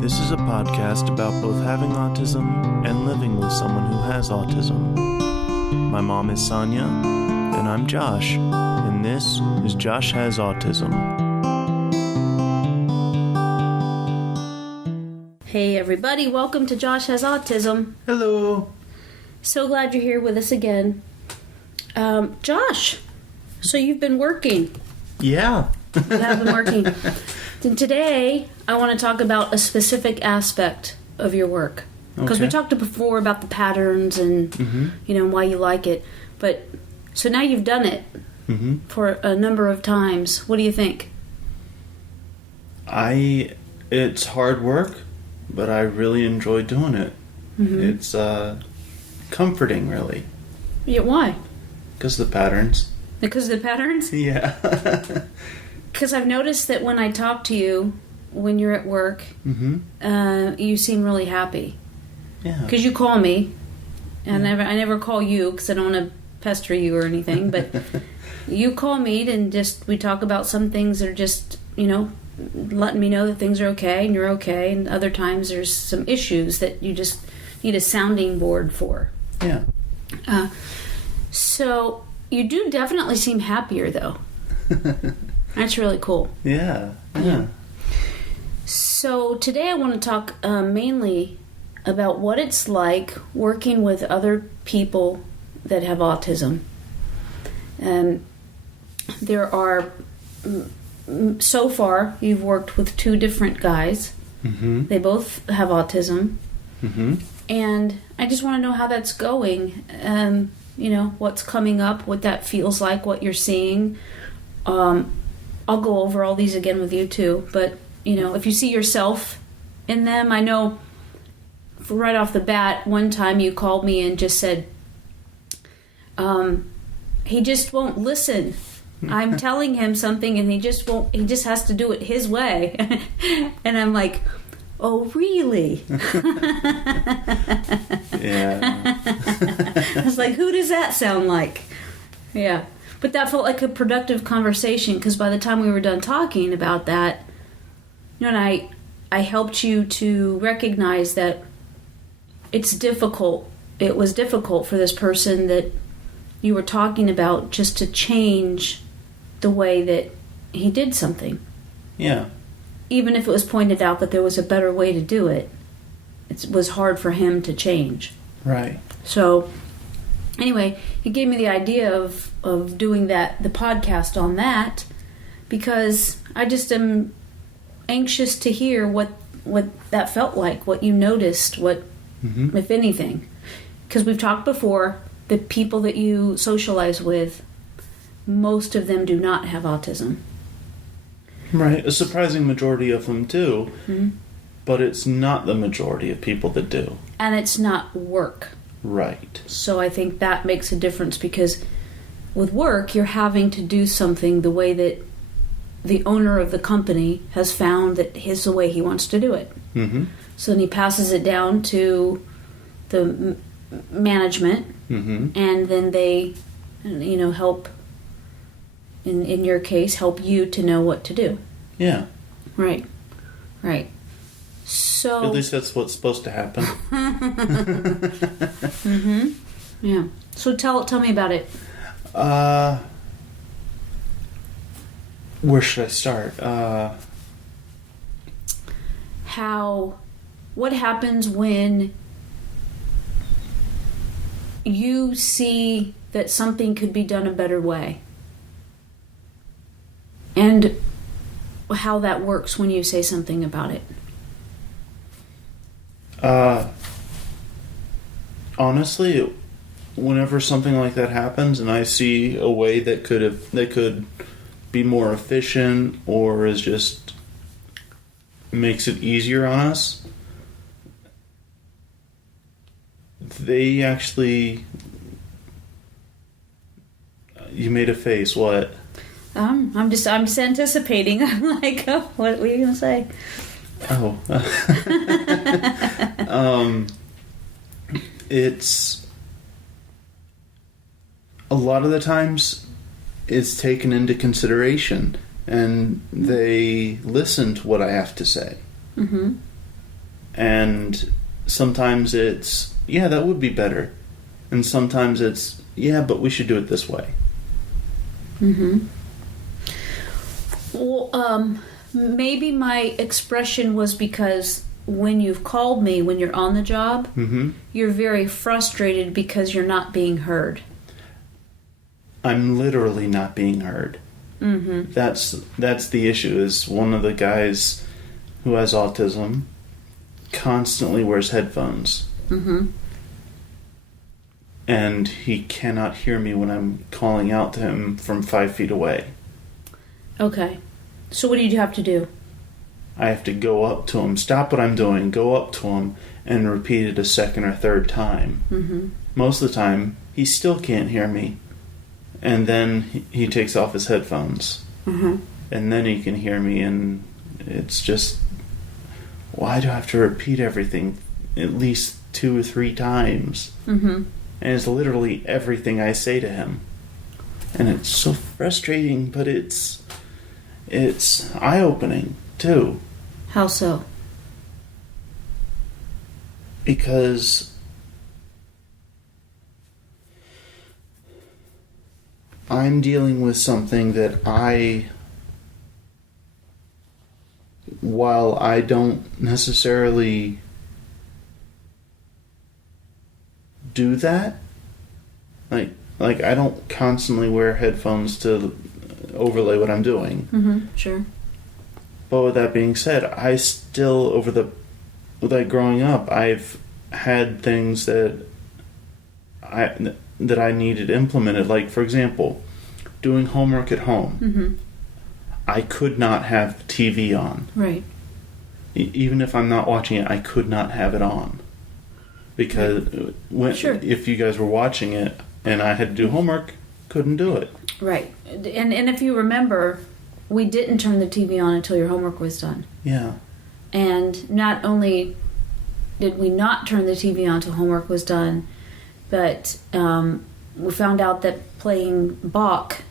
This is a podcast about both having autism and living with someone who has autism. My mom is Sonya, and I'm Josh, and this is Josh Has Autism. Hey everybody, welcome to Josh Has Autism. Hello. So glad you're here with us again. Josh, so you've been working. Yeah. You have been working. And today, I want to talk about a specific aspect of your work. Because we talked before about the patterns and, why you like it. But, so now you've done it for a number of times. What do you think? It's hard work, but I really enjoy doing it. It's comforting, really. Yeah, why? Because of the patterns. Because of the patterns? Yeah. Because I've noticed that when I talk to you, when you're at work, you seem really happy. Yeah. Because you call me, and I never call you because I don't want to pester you or anything, but you call me and we talk about some things that are just, letting me know that things are okay and you're okay, and other times there's some issues that you just need a sounding board for. Yeah. So you do definitely seem happier, though. That's really cool. Yeah. So today I want to talk mainly about what it's like working with other people that have autism. There are, so far, you've worked with two different guys. They both have autism. And I just want to know how that's going. What's coming up, what that feels like, what you're seeing. I'll go over all these again with you too, but if you see yourself in them, I know right off the bat, one time you called me and just said, he just won't listen. I'm telling him something and he just has to do it his way. And I'm like, oh, really? Yeah. I was like, who does that sound like? Yeah. But that felt like a productive conversation, because by the time we were done talking about that, and I helped you to recognize that it's difficult. It was difficult for this person that you were talking about just to change the way that he did something. Yeah. Even if it was pointed out that there was a better way to do it, it was hard for him to change. Right. So, anyway, he gave me the idea of doing the podcast on that, because I just am anxious to hear what that felt like, what you noticed, what, if anything. Because we've talked before, the people that you socialize with, most of them do not have autism. Right. A surprising majority of them do, but it's not the majority of people that do. And it's not work. Right. So I think that makes a difference, because with work, you're having to do something the way that the owner of the company has found that is the way he wants to do it. So then he passes it down to the management, and then they, help, in your case, help you to know what to do. Yeah. Right. So at least that's what's supposed to happen. Yeah. So tell me about it. Where should I start? What happens when you see that something could be done a better way? And how that works when you say something about it. Honestly, whenever something like that happens and I see a way that could be more efficient or is just makes it easier on us, they actually... You made a face, what? I'm just anticipating. I'm like, oh, what were you going to say? Oh. It's... A lot of the times it's taken into consideration and they listen to what I have to say. And sometimes it's, yeah, that would be better. And sometimes it's, yeah, but we should do it this way. Mm-hmm. Well, maybe my expression was because when you've called me, when you're on the job, Mm-hmm. you're very frustrated because you're not being heard. I'm literally not being heard. Mm-hmm. That's the issue. Is one of the guys who has autism constantly wears headphones. Mm-hmm. And he cannot hear me when I'm calling out to him from 5 feet away. Okay. So what do you have to do? I have to go up to him, stop what I'm doing, go up to him, and repeat it a second or third time. Mm-hmm. Most of the time, he still can't hear me. And then he takes off his headphones. Mm-hmm. And then he can hear me, and it's just... Why do I have to repeat everything at least 2 or 3 times? Mm-hmm. And it's literally everything I say to him. And it's so frustrating, but it's eye-opening, too. How so? Because I'm dealing with something that while I don't necessarily do that, like I don't constantly wear headphones to overlay what I'm doing. Mm-hmm. Sure. But with that being said, I still, growing up, I've had things that I needed implemented. Like, for example, doing homework at home. Mm-hmm. I could not have the TV on. Right. Even if I'm not watching it, I could not have it on. Because if you guys were watching it and I had to do homework, couldn't do it. Right. And if you remember, we didn't turn the TV on until your homework was done. Yeah. And not only did we not turn the TV on until homework was done, but we found out that playing Bach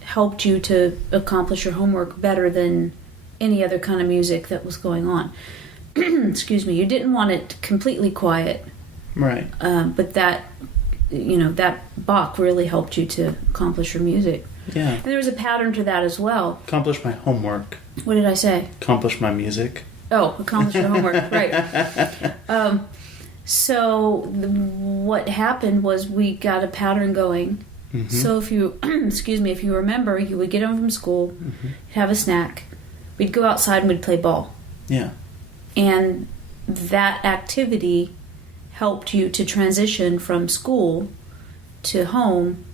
helped you to accomplish your homework better than any other kind of music that was going on. Excuse me. You didn't want it completely quiet. Right. But that Bach really helped you to accomplish your music. Yeah. And there was a pattern to that as well. Accomplish my homework. What did I say? Accomplish my music. Oh, accomplish your homework. Right. So what happened was we got a pattern going. Mm-hmm. So if you, if you remember, you would get home from school, mm-hmm. have a snack, we'd go outside and we'd play ball. Yeah. And that activity helped you to transition from school to home.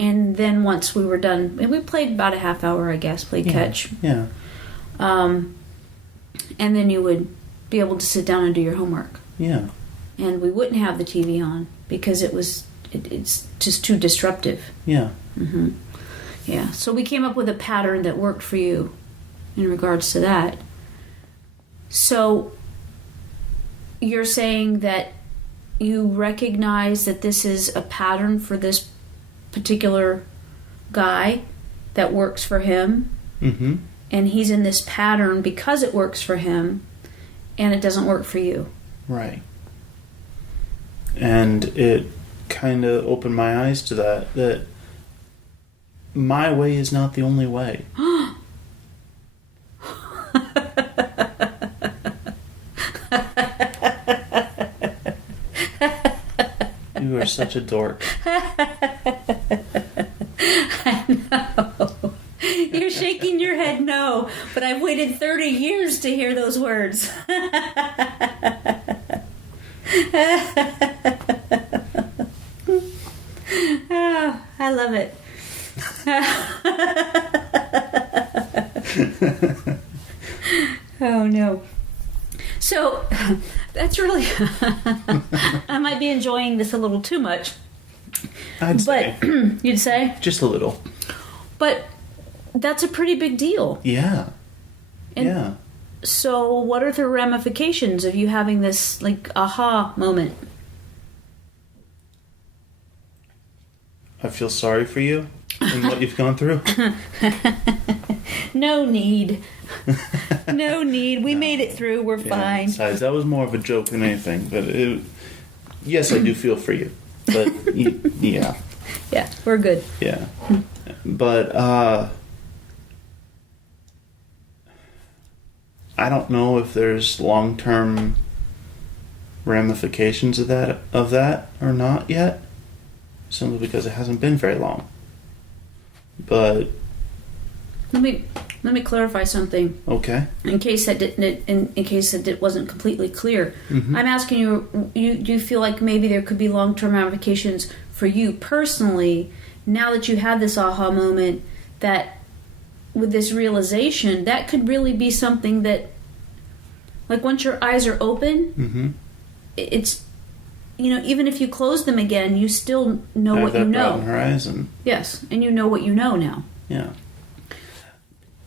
And then once we were done, and we played about a half hour, I guess, played catch. Yeah. And then you would be able to sit down and do your homework. Yeah. And we wouldn't have the TV on because it's just too disruptive. Yeah. Mm-hmm. Yeah. So we came up with a pattern that worked for you in regards to that. So you're saying that you recognize that this is a pattern for this particular guy that works for him, mm-hmm. and he's in this pattern because it works for him, and it doesn't work for you. Right. And it kind of opened my eyes to that my way is not the only way. You are such a dork. I know. You're shaking your head no, but I've waited 30 years to hear those words. Oh, I love it. Oh no. So that's really I might be enjoying this a little too much. I'd say. You'd say? Just a little. But that's a pretty big deal. Yeah. And yeah. So what are the ramifications of you having this like aha moment? I feel sorry for you. in what you've gone through? No need. No need. We made it through. We're fine. Besides, that was more of a joke than anything. But yes, I do feel for you. But yeah. Yeah, we're good. Yeah. But I don't know if there's long-term ramifications of that or not yet, simply because it hasn't been very long. But let me clarify something. Okay. In case that wasn't completely clear, I'm asking you. Do you feel like maybe there could be long-term ramifications for you personally now that you had this aha moment, that with this realization that could really be something that, like, once your eyes are open, it's, even if you close them again, you still know what you know. Bright horizon. Yes, and you know what you know now. Yeah.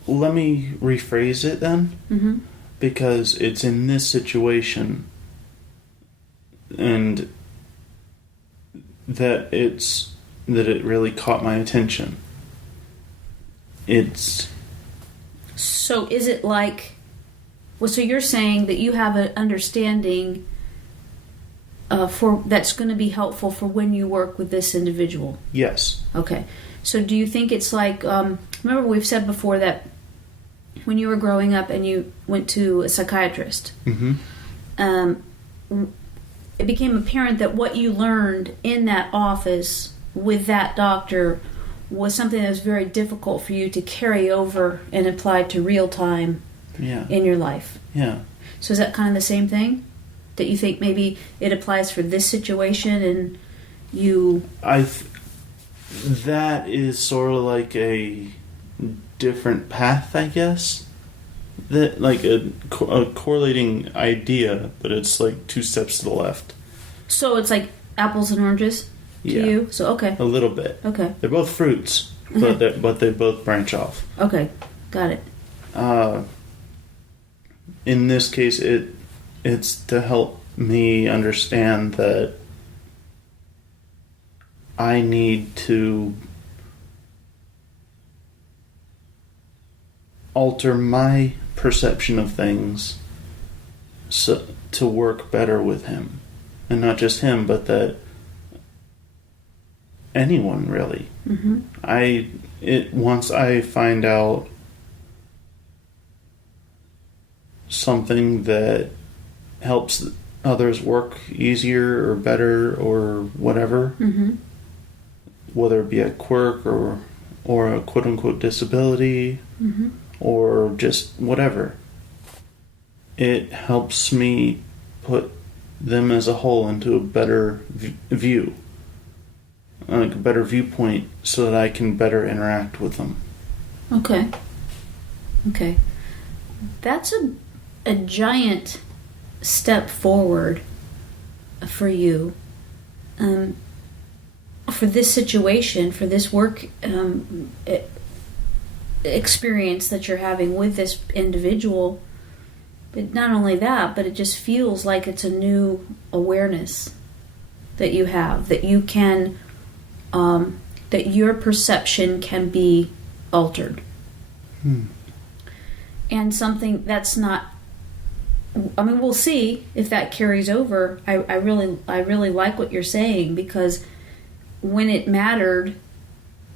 Let me rephrase it then, because it's in this situation, and that it really caught my attention. So is it like? Well, so you're saying that you have an understanding for that's going to be helpful for when you work with this individual. Yes. Okay. So do you think it's like? Remember, we've said before that when you were growing up and you went to a psychiatrist, it became apparent that what you learned in that office with that doctor was something that was very difficult for you to carry over and apply to real time in your life. Yeah. So is that kind of the same thing? That you think maybe it applies for this situation and you... That is sort of like a different path, I guess. That, like a correlating idea, but it's like 2 steps to the left. So it's like apples and oranges to you? So, okay. A little bit. Okay. They're both fruits, but they both branch off. Okay. Got it. In this case, it's to help me understand that I need to alter my perception of things to work better with him. And not just him, but that anyone, really. Once I find out something that helps others work easier or better or whatever, whether it be a quirk or a quote-unquote disability, or just whatever, it helps me put them as a whole into a better view, like a better viewpoint, so that I can better interact with them. Okay. That's a giant step forward for you, for this situation, for this work experience that you're having with this individual. But not only that, but it just feels like it's a new awareness that you have, that you can, that your perception can be altered. And something that's not, I mean, we'll see if that carries over. I really like what you're saying, because when it mattered,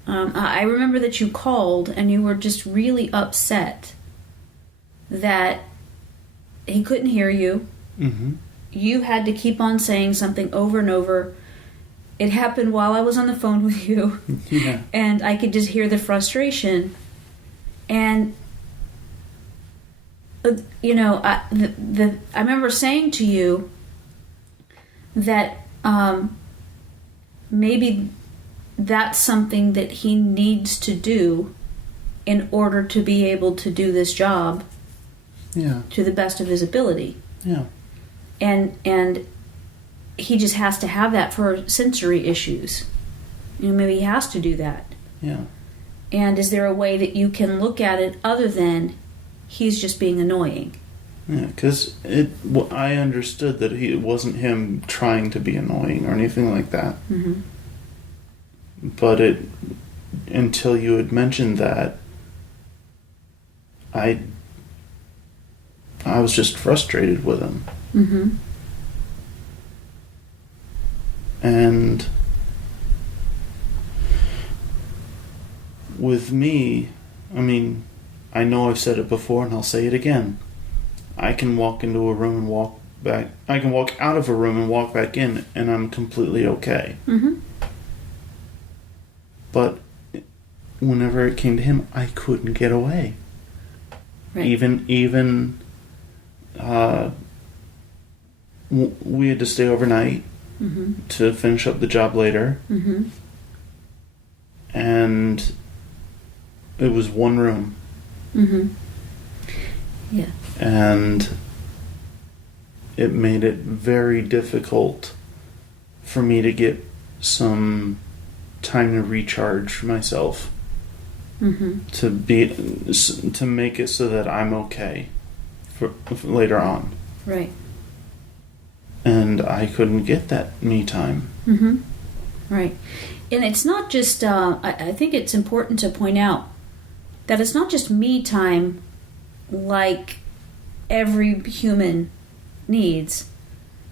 I remember that you called and you were just really upset that he couldn't hear you. You had to keep on saying something over and over. It happened while I was on the phone with you. And I could just hear the frustration. And I remember saying to you that maybe that's something that he needs to do in order to be able to do this job to the best of his ability. And he just has to have that for sensory issues. Maybe he has to do that. And is there a way that you can look at it other than he's just being annoying? Because I understood that it wasn't him trying to be annoying or anything like that. But until you had mentioned that, I was just frustrated with him. Mm-hmm. And with me, I mean, I know I've said it before and I'll say it again. I can walk into a room and walk back. I can walk out of a room and walk back in, and I'm completely okay. Mm-hmm. But whenever it came to him, I couldn't get away. Right. Even we had to stay overnight Mm-hmm. to finish up the job later, Mm-hmm. and it was one room. Mm-hmm. Yeah. And it made it very difficult for me to get some time to recharge myself. Mm-hmm. To make it so that I'm okay for later on. Right. And I couldn't get that me time. Mm-hmm. Right. And it's not just, I think it's important to point out that it's not just me time like every human needs.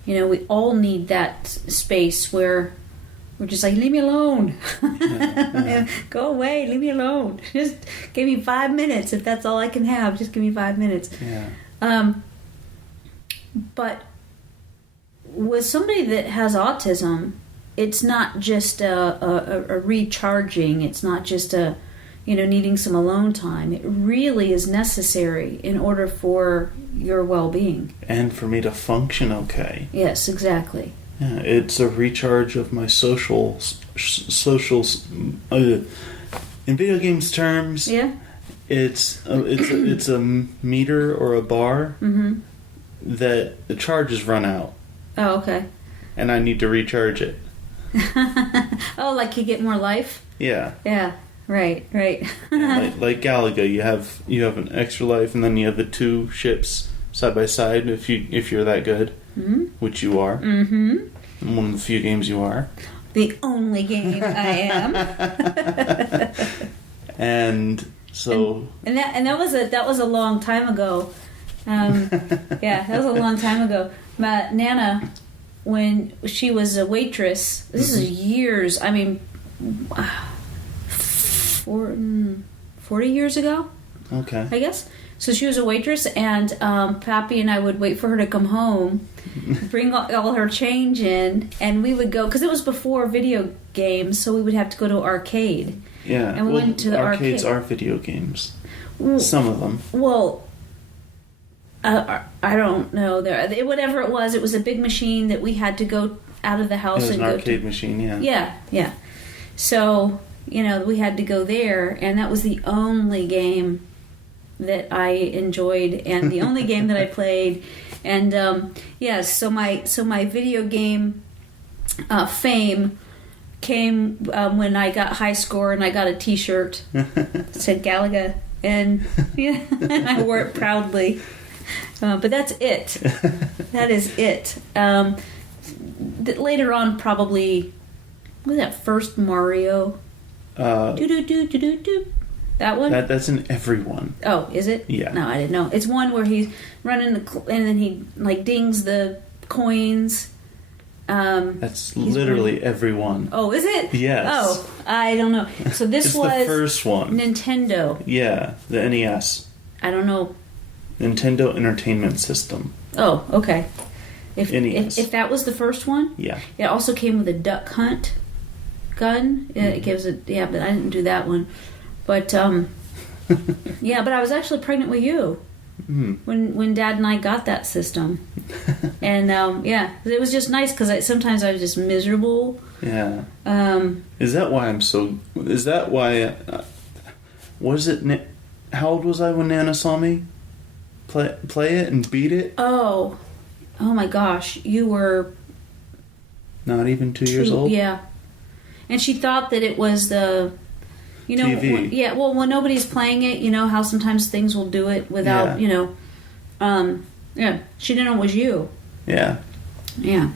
You know, we all need that space where we're just like, leave me alone. Yeah. Go away, leave me alone. Just give me 5 minutes. If that's all I can have, just give me 5 minutes. Yeah. But with somebody that has autism, it's not just a recharging. It's not just needing some alone time. It really is necessary in order for your well-being. And for me to function okay. Yes, exactly. Yeah, it's a recharge of my social. In video games terms, Yeah. it's a meter or a bar Mm-hmm. that the charges run out, Oh, okay. and I need to recharge it. Oh, like you get more life? Yeah. Yeah. Right. like Galaga, you have an extra life, and then you have the two ships side by side. If you're that good, Mm-hmm. which you are, Mm-hmm. one of the few games you are, The only game I am. and so And that was a long time ago. Yeah, that was a long time ago. My Nana, when she was a waitress, this is years. I mean, 40 years ago, okay, I guess. So she was a waitress, and Pappy and I would wait for her to come home, bring all her change in, and we would go, because it was before video games, so we would have to go to arcade. yeah. And we went to the arcades arcade. are video games. Well, Some of them. Well, I don't know. Whatever it was a big machine that we had to go out of the It house was and an go arcade to. machine, yeah. Yeah. So, we had to go there, and that was the only game that I enjoyed, and the only game that I played. And so my video game fame came when I got high score, and I got a T-shirt that said Galaga, and and I wore it proudly. But that's it. That is it. Later on, probably, what was that first Mario? Do. That one? That's in every one. Oh, is it? Yeah. No, I didn't know. It's one where he's running and then he dings the coins. That's literally every one. Oh, is it? Yes. Oh, I don't know. So this It's was the first one. Nintendo. Yeah, the NES. I don't know. Nintendo Entertainment System. Oh, okay. NES. If that was the first one, Yeah. it also came with a duck hunt gun. It gives it. Yeah, but I didn't do that one. But yeah, but I was actually pregnant with you when Dad and I got that system, and yeah, it was just nice because sometimes I was just miserable. Yeah. Is that why I'm so? Is that why? Was it? How old was I when Nana saw me play it and beat it? Oh my gosh, you were Not even 2 years old. Yeah, and she thought that it was the. TV. Well, when nobody's playing it, how sometimes things will do it without, Yeah. yeah, she didn't know it was you. Yeah. Yeah.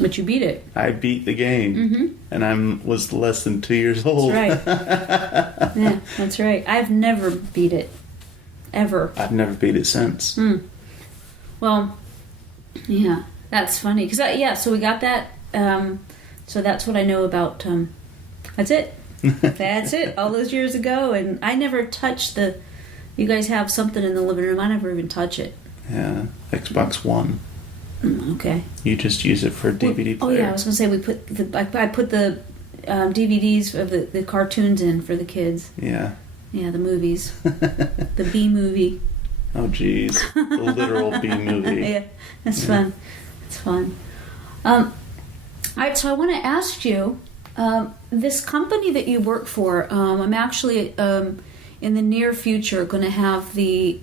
But you beat it. I beat the game, and I was less than 2 years old. That's right. Yeah, that's right. I've never beat it, ever. I've never beat it since. Well, yeah, that's funny. So we got that. So that's what I know about. That's it. That's it. All those years ago, and I never touched the. You guys have something in the living room. I never even touch it. Yeah, Xbox One. Okay. You just use it for DVD player. Oh yeah, I was gonna say I put the DVDs of the cartoons in for the kids. Yeah. Yeah, the movies. The B movie. Oh geez, the literal B movie. Yeah, that's fun. It's fun. All right, so I want to ask you, this company that you work for. I'm actually in the near future going to have the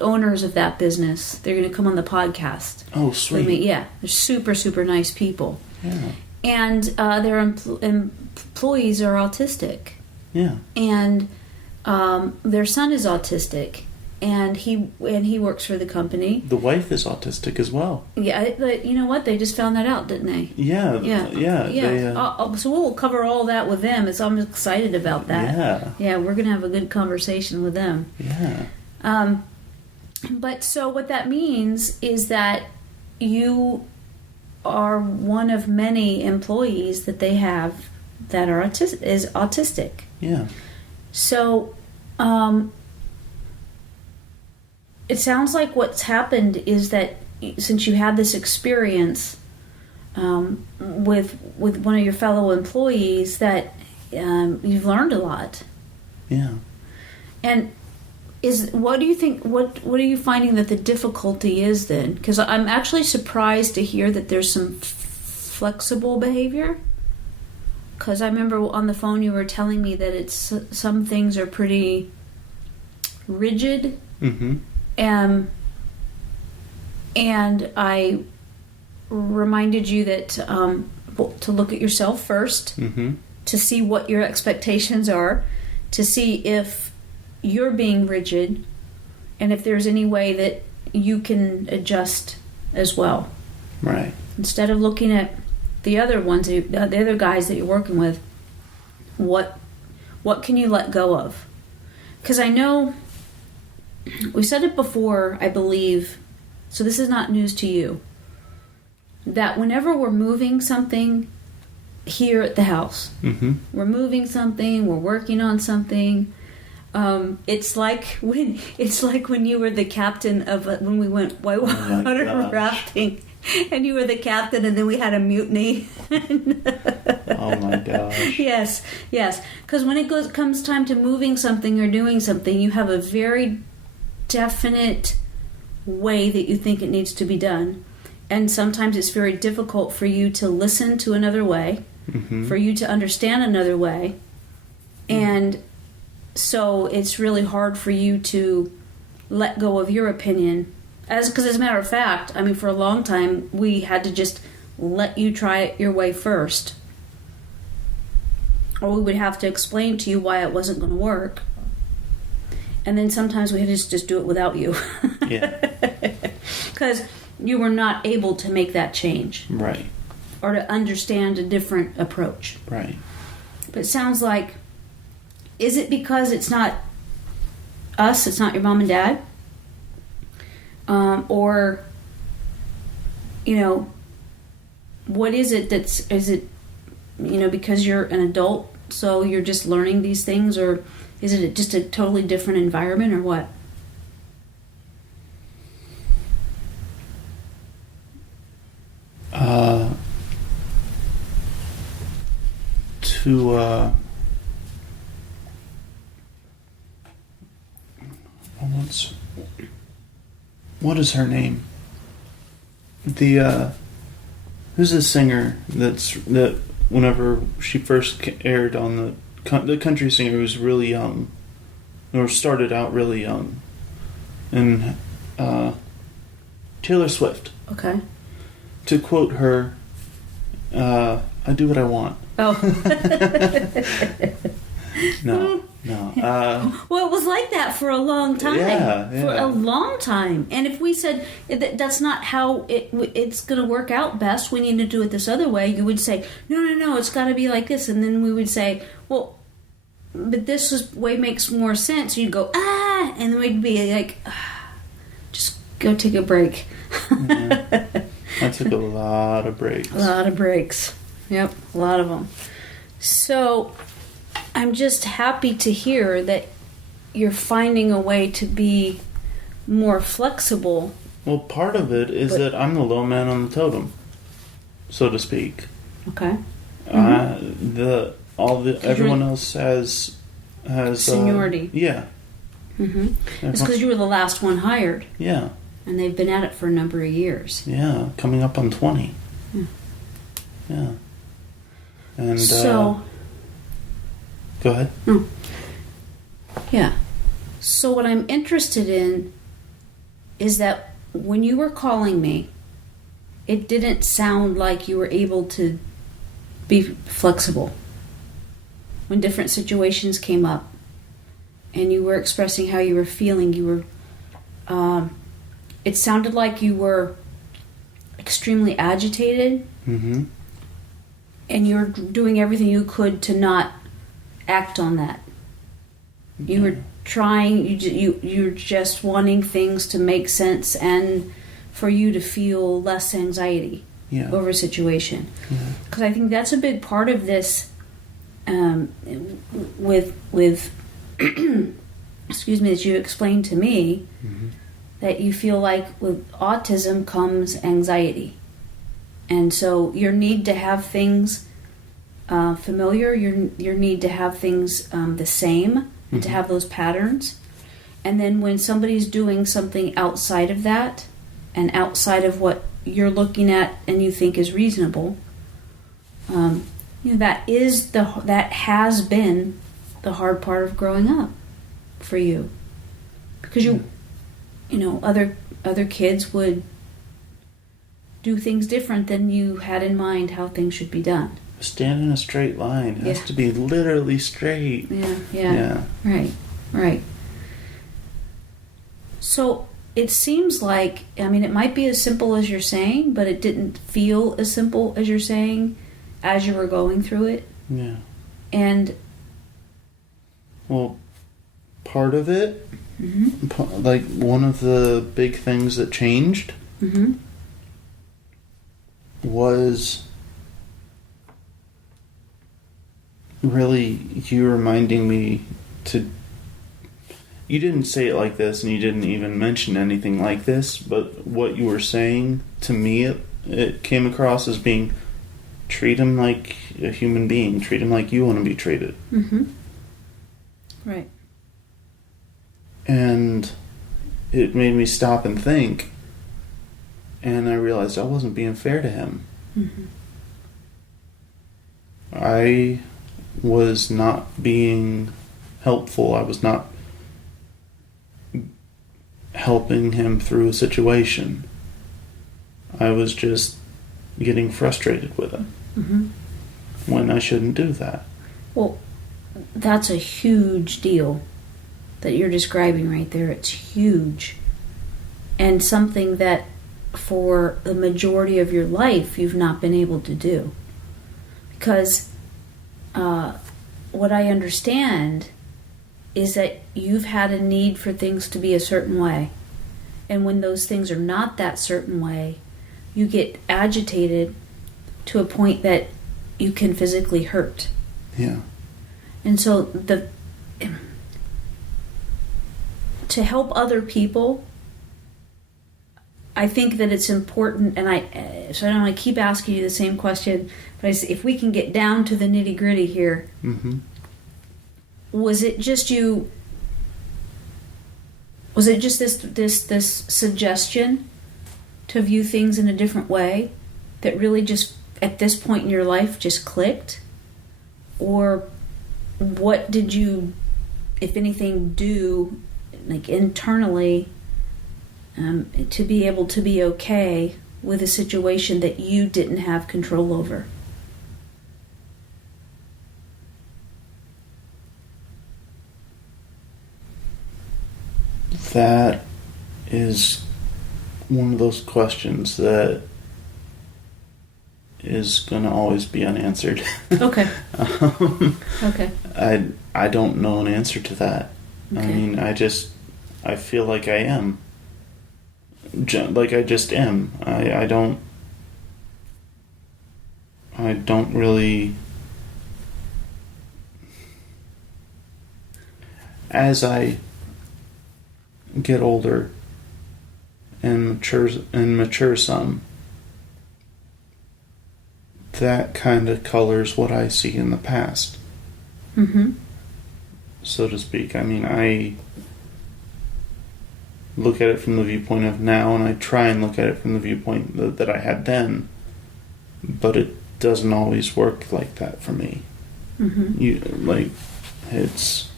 owners of that business. They're going to come on the podcast. Oh, sweet. Yeah, they're super, super nice people. Yeah. And their employees are autistic. Yeah. And their son is autistic, and he works for the company. The wife is autistic as well. Yeah, but you know what? They just found that out, didn't they? Yeah. Yeah. They, so we'll cover all that with them. So I'm excited about that. Yeah. Yeah, we're gonna have a good conversation with them. Yeah. But so what that means is that you are one of many employees that they have that are autistic. Yeah. So, it sounds like what's happened is that since you had this experience with one of your fellow employees, that you've learned a lot. Yeah. And what do you think? What are you finding that the difficulty is then? Because I'm actually surprised to hear that there's some flexible behavior. Because I remember on the phone you were telling me that some things are pretty rigid. Mm-hmm. And I reminded you that to look at yourself first, to see what your expectations are, to see if you're being rigid, and if there's any way that you can adjust as well. Right. Instead of looking at the other ones, the other guys that you're working with, what can you let go of? Because I know we said it before, I believe, so this is not news to you, that whenever we're moving something here at the house, we're moving something, we're working on something. It's like when you were the captain of when we went whitewater rafting. And you were the captain, and then we had a mutiny. Oh my gosh. Yes. Because when it comes time to moving something or doing something, you have a very definite way that you think it needs to be done. And sometimes it's very difficult for you to listen to another way, for you to understand another way. And so it's really hard for you to let go of your opinion. Because as a matter of fact, I mean, for a long time, we had to just let you try it your way first. Or we would have to explain to you why it wasn't going to work. And then sometimes we had to just do it without you. Yeah. Because you were not able to make that change. Right. Or to understand a different approach. Right. But it sounds like, is it because it's not us, it's not your mom and dad? Or, what is it is it, because you're an adult, so you're just learning these things, or is it just a totally different environment, or what? What is her name? Who's the singer that whenever she first aired on the country singer who was really young, or started out really young, and Taylor Swift. Okay. To quote her, I do what I want. Oh. No. No. Well, it was like that for a long time. Yeah. For a long time. And if we said that's not how it's going to work out best, we need to do it this other way, you would say, no, it's got to be like this. And then we would say, well, but this way makes more sense. You'd go, and then we'd be like, just go take a break. Yeah. I took a lot of breaks. A lot of breaks. Yep, a lot of them. So I'm just happy to hear that you're finding a way to be more flexible. Well, part of it is that I'm the low man on the totem, so to speak. Okay. Everyone else has seniority. Yeah. Mm-hmm. It's because you were the last one hired. Yeah. And they've been at it for a number of years. Yeah, coming up on 20. Yeah. And so. Go ahead. Oh. Yeah. So what I'm interested in is that when you were calling me, it didn't sound like you were able to be flexible. When different situations came up and you were expressing how you were feeling, it sounded like you were extremely agitated. Mm-hmm. And you were doing everything you could to not act on that. You were trying, you're just wanting things to make sense and for you to feel less anxiety over a situation. Because I think that's a big part of this with excuse me, that you explained to me, that you feel like with autism comes anxiety. And so your need to have things familiar, your need to have things the same, and to have those patterns. And then when somebody's doing something outside of that, and outside of what you're looking at and you think is reasonable, that has been the hard part of growing up for you, because other kids would do things different than you had in mind how things should be done. Stand in a straight line. It has to be literally straight. Yeah. Right. So it seems like, it might be as simple as you're saying, but it didn't feel as simple as you're saying as you were going through it. Yeah. And well, part of it, like one of the big things that changed was really you reminding me to. You didn't say it like this, and you didn't even mention anything like this, but what you were saying to me, it came across as being, treat him like a human being, treat him like you want to be treated. Right. And it made me stop and think, and I realized I wasn't being fair to him. I was not being helpful. I was not helping him through a situation. I was just getting frustrated with it when I shouldn't do that. Well, that's a huge deal that you're describing right there. It's huge. And something that for the majority of your life you've not been able to do. Because what I understand is that you've had a need for things to be a certain way. And when those things are not that certain way, you get agitated to a point that you can physically hurt. Yeah. And so to help other people, I think that it's important, and I don't want to keep asking you the same question, but if we can get down to the nitty-gritty here, was it just this suggestion to view things in a different way that really just at this point in your life just clicked? Or what did you, if anything, do like internally to be able to be okay with a situation that you didn't have control over? That is one of those questions that is going to always be unanswered. Okay. Okay. I don't know an answer to that. Okay. I mean, I feel like I am. Like I just am. I don't really... As I get older and mature some, that kind of colors what I see in the past. Mm-hmm. So to speak. I mean, I look at it from the viewpoint of now, and I try and look at it from the viewpoint that I had then, but it doesn't always work like that for me. Mm-hmm. It's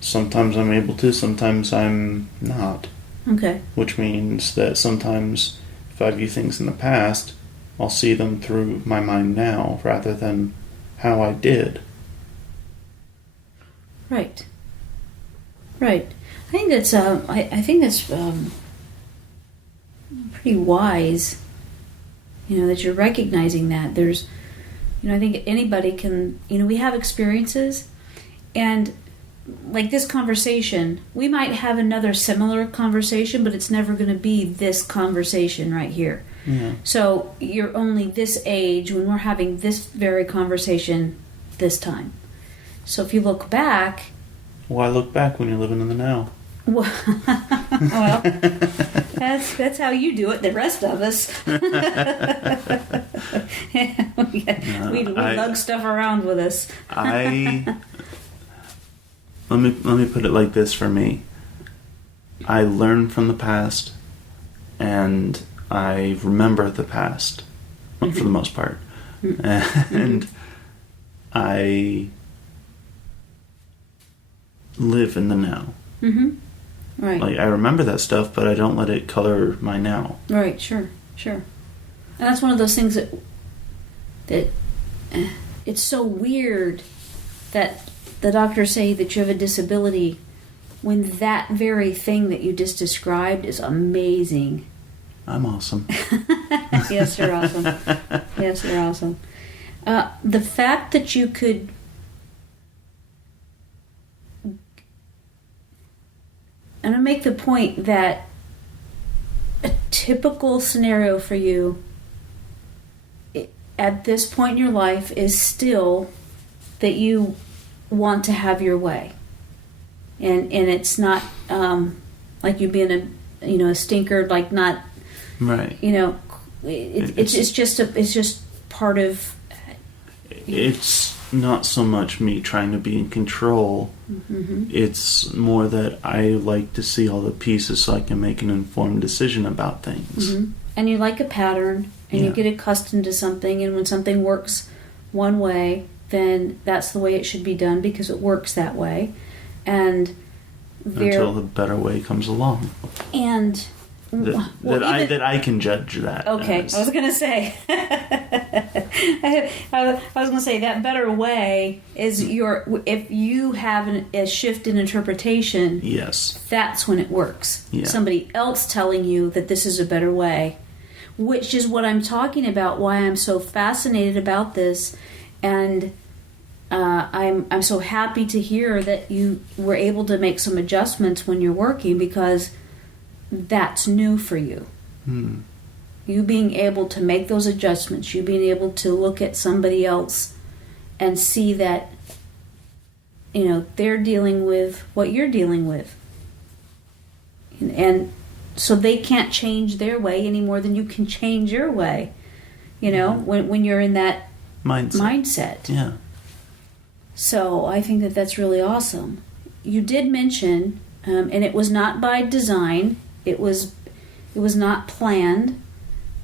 sometimes I'm able to, sometimes I'm not. Okay. Which means that sometimes if I view things in the past, I'll see them through my mind now rather than how I did. Right. Right. I think that's pretty wise. That you're recognizing that there's, I think anybody can. We have experiences, and like this conversation, we might have another similar conversation, but it's never going to be this conversation right here. Yeah. So you're only this age when we're having this very conversation this time. So if you look back... Why look back when you're living in the now? Well, that's how you do it. The rest of us, we lug stuff around with us. Let me put it like this for me. I learn from the past, and I remember the past, for the most part, and I live in the now. Mm-hmm. Right. Like, I remember that stuff, but I don't let it color my now. Right. Sure. And that's one of those things that it's so weird that the doctors say that you have a disability when that very thing that you just described is amazing. I'm awesome. Yes, you're awesome. Yes, you're awesome. The fact that you could and I make the point that a typical scenario for you at this point in your life is still that you want to have your way, and it's not like you being a stinker, like not right. It's just part of. It's not so much me trying to be in control. Mm-hmm. It's more that I like to see all the pieces so I can make an informed decision about things. Mm-hmm. And you like a pattern, and you get accustomed to something, and when something works one way, then that's the way it should be done because it works that way. And until the better way comes along. And that I can judge that. Okay, as. I was gonna say. I was gonna say that better way is if you have a shift in interpretation. Yes. That's when it works. Yeah. Somebody else telling you that this is a better way, which is what I'm talking about. Why I'm so fascinated about this, and I'm so happy to hear that you were able to make some adjustments when you're working because. That's new for you. You being able to make those adjustments, you being able to look at somebody else and see that they're dealing with what you're dealing with, and so they can't change their way any more than you can change your way. When you're in that mindset. Yeah. So I think that's really awesome. You did mention, and it was not by design. It was not planned.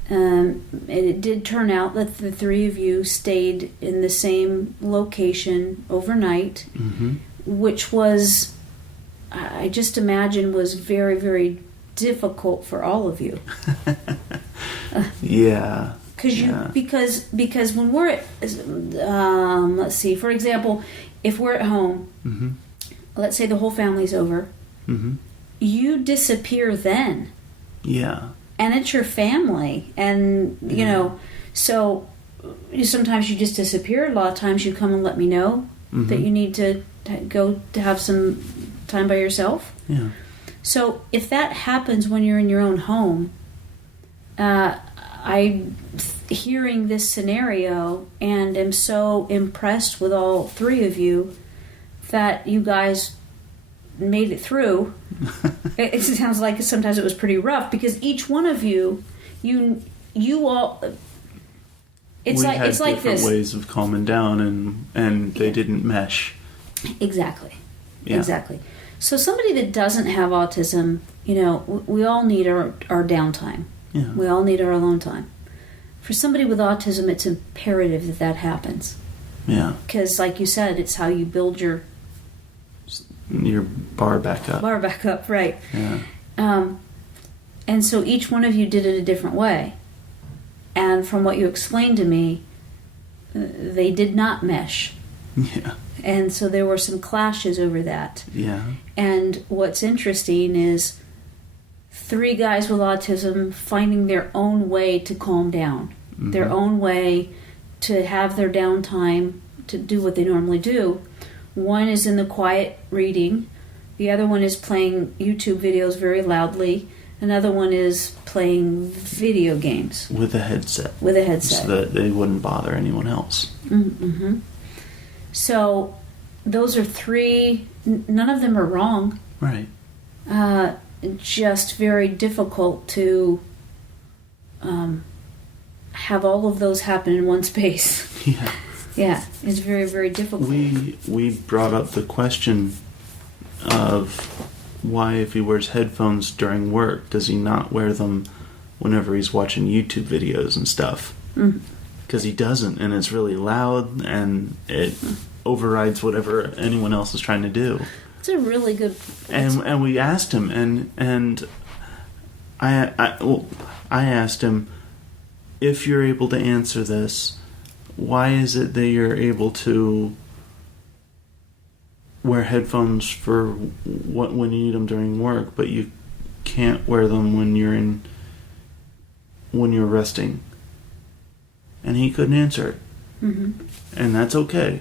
It did turn out that the three of you stayed in the same location overnight, which was, I just imagine, was very, very difficult for all of you. Yeah. Because when we're at, let's see, for example, if we're at home, let's say the whole family's over. you disappear then. Yeah. And it's your family. And, you know, so sometimes you just disappear. A lot of times you come and let me know that you need to go to have some time by yourself. Yeah. So if that happens when you're in your own home, I'm hearing this scenario and am so impressed with all three of you that you guys made it through. It sounds like sometimes it was pretty rough because each one of you all. It's like different this. ways of calming down, and they didn't mesh. Exactly. Yeah. Exactly. So somebody that doesn't have autism, you know, we all need our downtime. Yeah. We all need our alone time. For somebody with autism, it's imperative that happens. Yeah. Because, like you said, it's how you build your bar back up. Bar back up, right. Yeah. And so each one of you did it a different way. And from what you explained to me, they did not mesh. Yeah. And so there were some clashes over that. Yeah. And what's interesting is 3 guys with autism finding their own way to calm down, their own way to have their downtime, to do what they normally do. One is in the quiet reading. The other one is playing YouTube videos very loudly. Another one is playing video games. With a headset. With a headset. So that they wouldn't bother anyone else. Mm-hmm. So those are 3, none of them are wrong. Right. Just very difficult to have all of those happen in one space. Yeah. Yeah, it's very, very difficult. We brought up the question of why, if he wears headphones during work, does he not wear them whenever he's watching YouTube videos and stuff? Because he doesn't, and it's really loud, and it overrides whatever anyone else is trying to do. It's a really good. And we asked him, and I asked him, if you're able to answer this, why is it that you're able to wear headphones for when you need them during work, but you can't wear them when you're resting? And he couldn't answer it. And that's okay.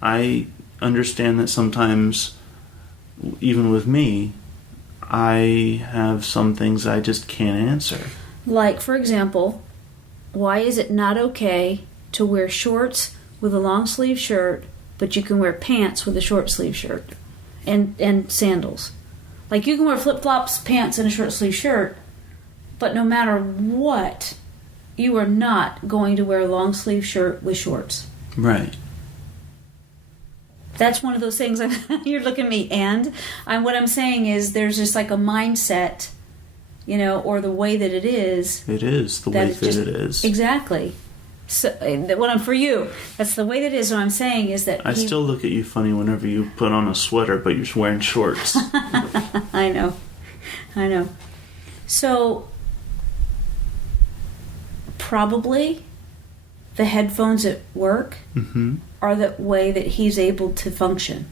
I understand that sometimes, even with me, I have some things I just can't answer. Like, for example, why is it not okay to wear shorts with a long sleeve shirt, but you can wear pants with a short sleeve shirt and sandals? Like, you can wear flip-flops, pants, and a short sleeve shirt, but no matter what, you are not going to wear a long sleeve shirt with shorts. Right. That's one of those things. You're looking at me, and what I'm saying is there's just like a mindset, you know, or the way that it is. It is the way that it is. Exactly. So, for you, that's the way that it is. What I'm saying is that I still look at you funny whenever you put on a sweater, but you're wearing shorts. I know. So, probably the headphones at work are the way that he's able to function.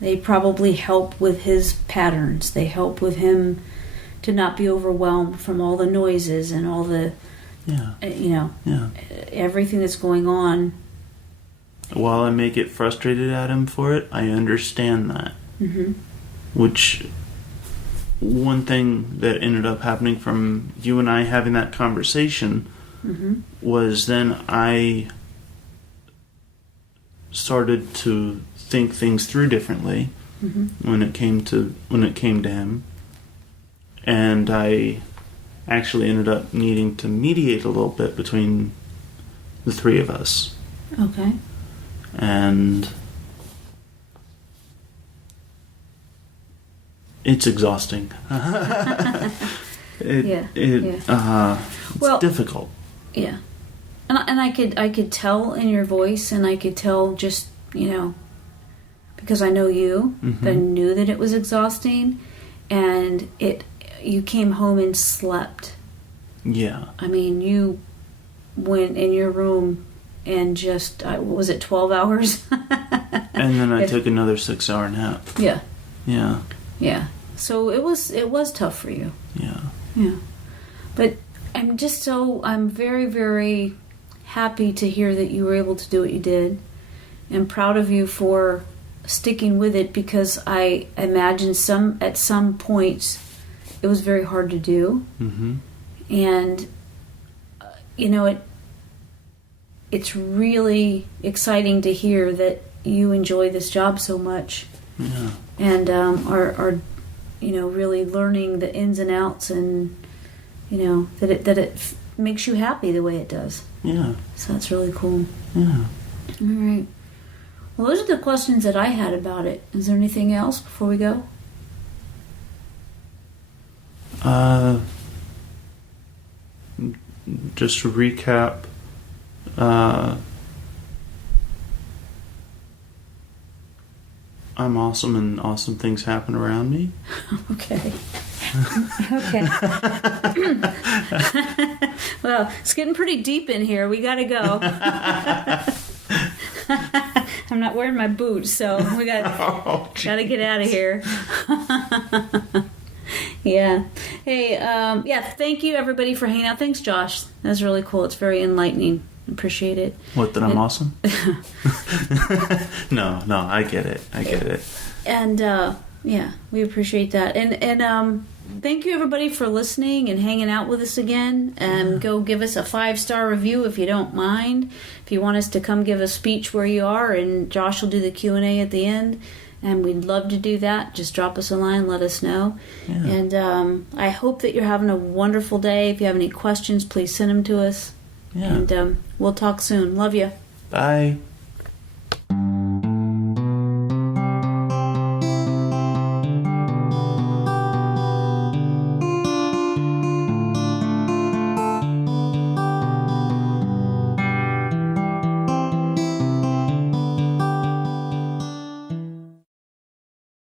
They probably help with his patterns. They help with him to not be overwhelmed from all the noises and all the, everything that's going on. While I may get frustrated at him for it, I understand that. Which, one thing that ended up happening from you and I having that conversation was then I started to think things through differently when it came to him, and I actually ended up needing to mediate a little bit between the 3 of us. Okay. And it's exhausting. It's difficult. Yeah. And I could tell in your voice, and I could tell just, because I know you, that I knew that it was exhausting, and you came home and slept. Yeah. I mean, you went in your room and just, was it 12 hours? And then I took another 6-hour nap. Yeah. Yeah. Yeah. So it was tough for you. Yeah. Yeah. But I'm very, very happy to hear that you were able to do what you did, and proud of you for sticking with it, because I imagine at some points it was very hard to do. Mm-hmm. And it's really exciting to hear that you enjoy this job so much. Yeah. And are really learning the ins and outs, and that it makes you happy the way it does. Yeah. So that's really cool. Yeah. All right. Well, those are the questions that I had about it. Is there anything else before we go? Just to recap, I'm awesome and awesome things happen around me. Okay. Okay. Well, it's getting pretty deep in here. We gotta go. I'm not wearing my boots, so we gotta get out of here. Yeah. Hey, thank you everybody for hanging out. Thanks, Josh. That's really cool. It's very enlightening. Appreciate it. What, that I'm awesome? No, I get it. And we appreciate that. And thank you everybody for listening and hanging out with us again. And go give us a 5-star review if you don't mind. If you want us to come give a speech where you are, and Josh will do the Q&A at the end. And we'd love to do that. Just drop us a line, let us know. Yeah. And I hope that you're having a wonderful day. If you have any questions, please send them to us. Yeah. And we'll talk soon. Love you. Bye.